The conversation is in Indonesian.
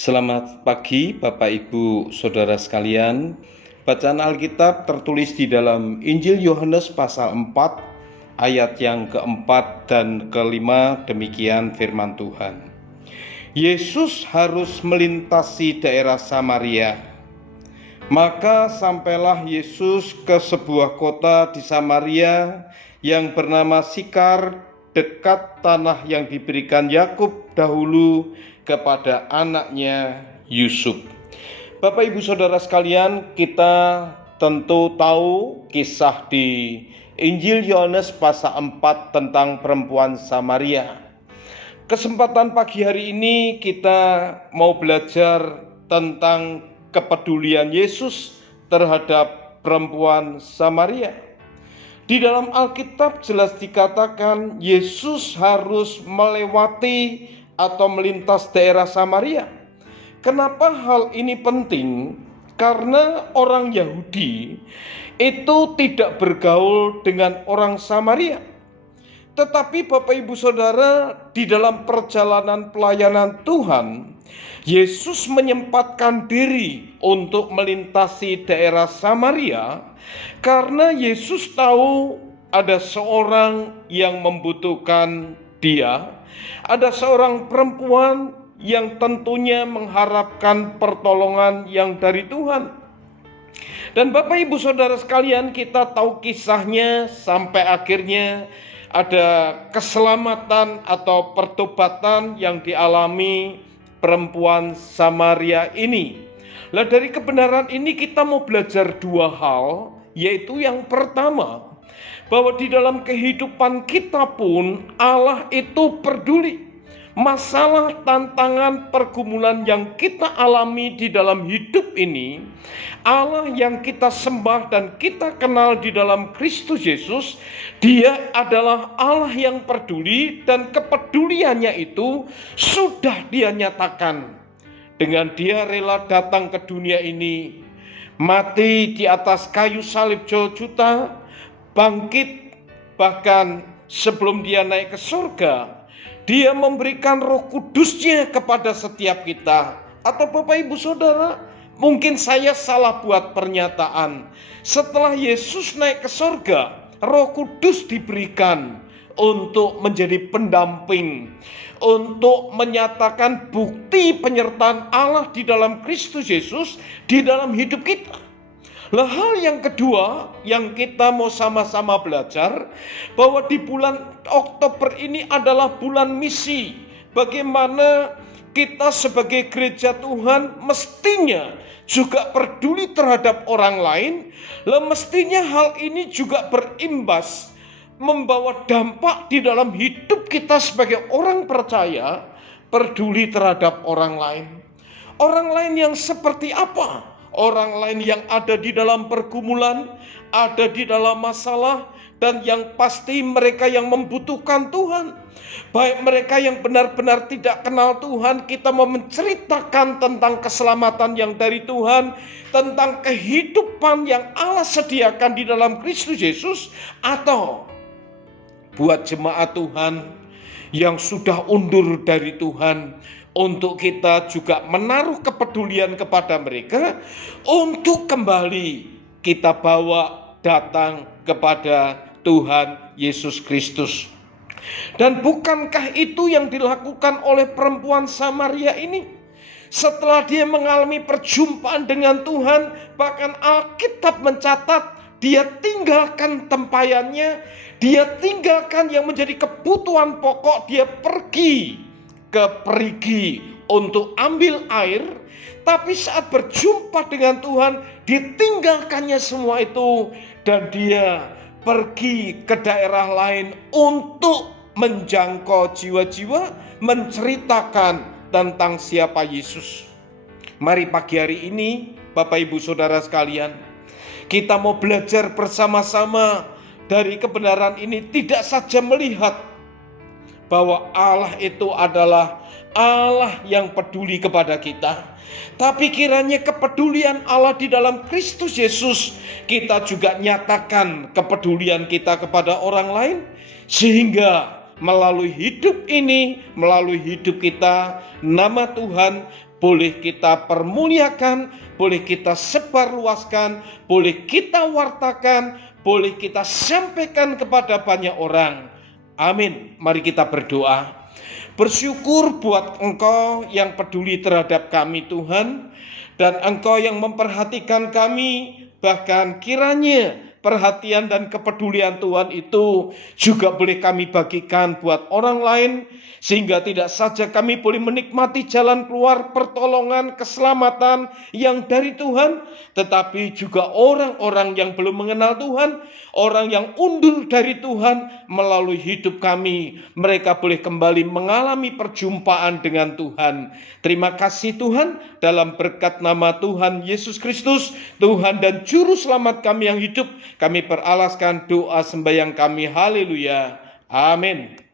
Selamat pagi Bapak Ibu Saudara sekalian. Bacaan Alkitab tertulis di dalam Injil Yohanes pasal 4 ayat yang keempat dan kelima. Demikian firman Tuhan. Yesus harus melintasi daerah Samaria. Maka sampailah Yesus ke sebuah kota di Samaria yang bernama Sikar, dekat tanah yang diberikan Yakub dahulu kepada anaknya Yusuf. Bapak Ibu Saudara sekalian, kita tentu tahu kisah di Injil Yohanes pasal 4 tentang perempuan Samaria. Kesempatan pagi hari ini kita mau belajar tentang kepedulian Yesus terhadap perempuan Samaria. Di dalam Alkitab jelas dikatakan Yesus harus melewati atau melintas daerah Samaria. Kenapa hal ini penting? Karena orang Yahudi itu tidak bergaul dengan orang Samaria. Tetapi Bapak Ibu Saudara, di dalam perjalanan pelayanan Tuhan, Yesus menyempatkan diri untuk melintasi daerah Samaria karena Yesus tahu ada seorang yang membutuhkan dia, ada seorang perempuan yang tentunya mengharapkan pertolongan yang dari Tuhan. Dan Bapak Ibu Saudara sekalian, kita tahu kisahnya sampai akhirnya ada keselamatan atau pertobatan yang dialami perempuan Samaria ini. Nah, dari kebenaran ini kita mau belajar dua hal, yaitu yang pertama, bahwa di dalam kehidupan kita pun Allah itu peduli. Masalah, tantangan, pergumulan yang kita alami di dalam hidup ini, Allah yang kita sembah dan kita kenal di dalam Kristus Yesus, Dia adalah Allah yang peduli, dan kepeduliannya itu sudah Dia nyatakan dengan Dia rela datang ke dunia ini, mati di atas kayu salib Golgota, bangkit, bahkan sebelum Dia naik ke surga, Dia memberikan Roh Kudus-Nya kepada setiap kita. Atau Bapak Ibu Saudara, mungkin saya salah buat pernyataan. Setelah Yesus naik ke surga, Roh Kudus diberikan untuk menjadi pendamping, untuk menyatakan bukti penyertaan Allah di dalam Kristus Yesus di dalam hidup kita. Nah, hal yang kedua yang kita mau sama-sama belajar, bahwa di bulan Oktober ini adalah bulan misi. Bagaimana kita sebagai gereja Tuhan mestinya juga peduli terhadap orang lain. Lah, mestinya hal ini juga berimbas, membawa dampak di dalam hidup kita sebagai orang percaya, peduli terhadap orang lain. Orang lain yang seperti apa? Orang lain yang ada di dalam pergumulan, ada di dalam masalah, dan yang pasti mereka yang membutuhkan Tuhan. Baik mereka yang benar-benar tidak kenal Tuhan, kita mau menceritakan tentang keselamatan yang dari Tuhan, tentang kehidupan yang Allah sediakan di dalam Kristus Yesus, atau buat jemaat Tuhan yang sudah undur dari Tuhan, untuk kita juga menaruh kepedulian kepada mereka, untuk kembali kita bawa datang kepada Tuhan Yesus Kristus. Dan bukankah itu yang dilakukan oleh perempuan Samaria ini? Setelah dia mengalami perjumpaan dengan Tuhan, bahkan Alkitab mencatat dia tinggalkan tempayannya, dia tinggalkan yang menjadi kebutuhan pokok, dia pergi ke perigi untuk ambil air. Tapi saat berjumpa dengan Tuhan, ditinggalkannya semua itu, dan dia pergi ke daerah lain untuk menjangkau jiwa-jiwa, menceritakan tentang siapa Yesus. Mari pagi hari ini Bapak Ibu Saudara sekalian, kita mau belajar bersama-sama dari kebenaran ini, tidak saja melihat bahwa Allah itu adalah Allah yang peduli kepada kita, tapi kiranya kepedulian Allah di dalam Kristus Yesus, kita juga nyatakan kepedulian kita kepada orang lain, sehingga melalui hidup ini, melalui hidup kita, nama Tuhan boleh kita permuliakan, boleh kita sebarluaskan, boleh kita wartakan, boleh kita sampaikan kepada banyak orang. Amin. Mari kita berdoa. Bersyukur buat Engkau yang peduli terhadap kami Tuhan, dan Engkau yang memperhatikan kami, bahkan kiranya perhatian dan kepedulian Tuhan itu juga boleh kami bagikan buat orang lain, sehingga tidak saja kami boleh menikmati jalan keluar pertolongan, keselamatan yang dari Tuhan, tetapi juga orang-orang yang belum mengenal Tuhan, orang yang undur dari Tuhan, melalui hidup kami, mereka boleh kembali mengalami perjumpaan dengan Tuhan. Terima kasih Tuhan, dalam berkat nama Tuhan Yesus Kristus, Tuhan dan Juru Selamat kami yang hidup, kami peralaskan doa sembahyang kami. Haleluya. Amin.